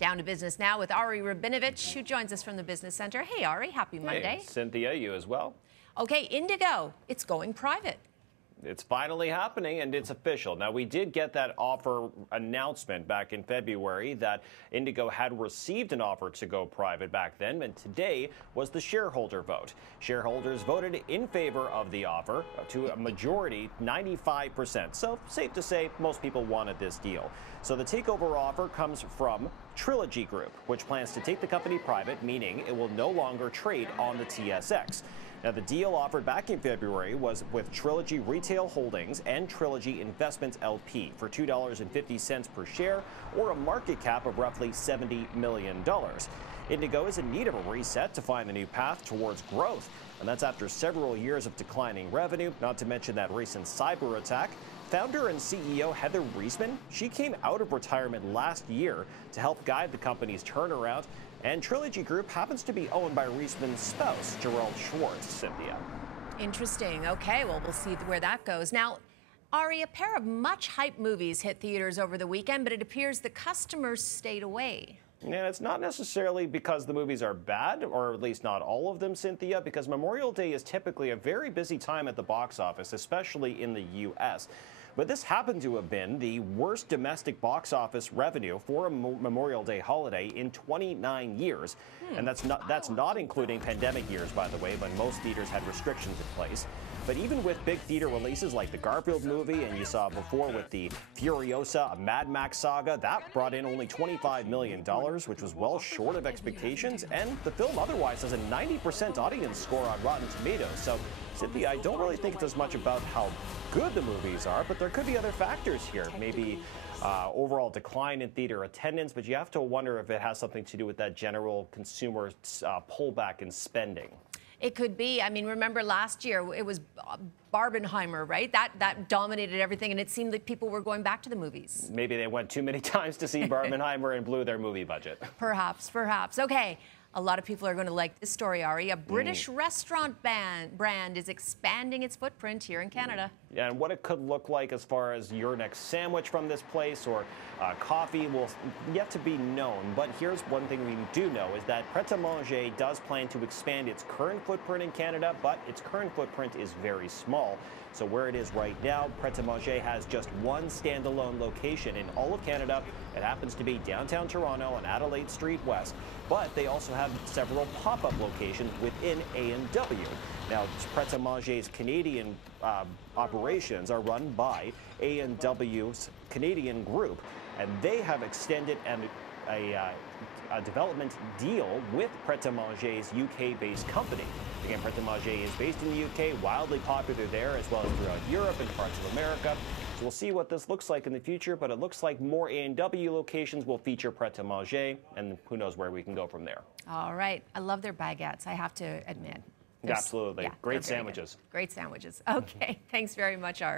Down to business now with Ari Rabinovitch, who joins us from the Business Center. Hey, Ari, happy Monday. Hey, Cynthia, you as well. Okay, Indigo, it's going private. It's finally happening, and it's official. Now, we did get that offer announcement back in February that Indigo had received an offer to go private back then, and today was the shareholder vote. Shareholders voted in favor of the offer to a majority, 95%. So, safe to say, most people wanted this deal. So the takeover offer comes from Trilogy Group, which plans to take the company private, meaning it will no longer trade on the TSX. Now, the deal offered back in February was with Trilogy Retail Holdings and Trilogy Investments LP for $2.50 per share, or a market cap of roughly $70 million. Indigo is in need of a reset to find a new path towards growth, and that's after several years of declining revenue, not to mention that recent cyber attack. Founder and CEO Heather Reisman, she came out of retirement last year to help guide the company's turnaround. And Trilogy Group happens to be owned by Reisman's spouse, Gerald Schwartz, Cynthia. Interesting. Okay, well, we'll see where that goes. Now, Ari, a pair of much hyped movies hit theaters over the weekend, but it appears the customers stayed away. And it's not necessarily because the movies are bad, or at least not all of them, Cynthia, because Memorial Day is typically a very busy time at the box office, especially in the U.S. But this happened to have been the worst domestic box office revenue for a Memorial Day holiday in 29 years. And that's not including pandemic years, by the way, when most theaters had restrictions in place. But even with big theater releases like the Garfield movie, and you saw before with the Furiosa, a Mad Max saga, that brought in only $25 million, which was well short of expectations. And the film otherwise has a 90% audience score on Rotten Tomatoes. So, Cynthia, I don't really think it's as much about how good the movies are, but there could be other factors here. Maybe overall decline in theater attendance, but you have to wonder if it has something to do with that general consumer pullback in spending. It could be. I mean, remember last year it was Barbenheimer, right? That dominated everything, and it seemed like people were going back to the movies. Maybe they went too many times to see Barbenheimer and blew their movie budget. Perhaps. Okay. A lot of people are going to like this story, Ari. A British restaurant brand is expanding its footprint here in Canada. Yeah, and what it could look like as far as your next sandwich from this place or coffee will yet to be known. But here's one thing we do know is that Pret A Manger does plan to expand its current footprint in Canada, but its current footprint is very small. So where it is right now, Pret A Manger has just one standalone location in all of Canada. It happens to be downtown Toronto on Adelaide Street West, but they also have several pop-up locations within A&W. Now, Pret A Manger's Canadian operations are run by A&W's Canadian group, and they have extended a development deal with Pret A Manger's UK-based company. Again, Pret A Manger is based in the UK, wildly popular there, as well as throughout Europe and parts of America. So we'll see what this looks like in the future, but it looks like more A&W locations will feature Pret A Manger, and who knows where we can go from there. All right. I love their baguettes, I have to admit. Absolutely. Yeah, great sandwiches. Great sandwiches. Okay. Thanks very much, Ari.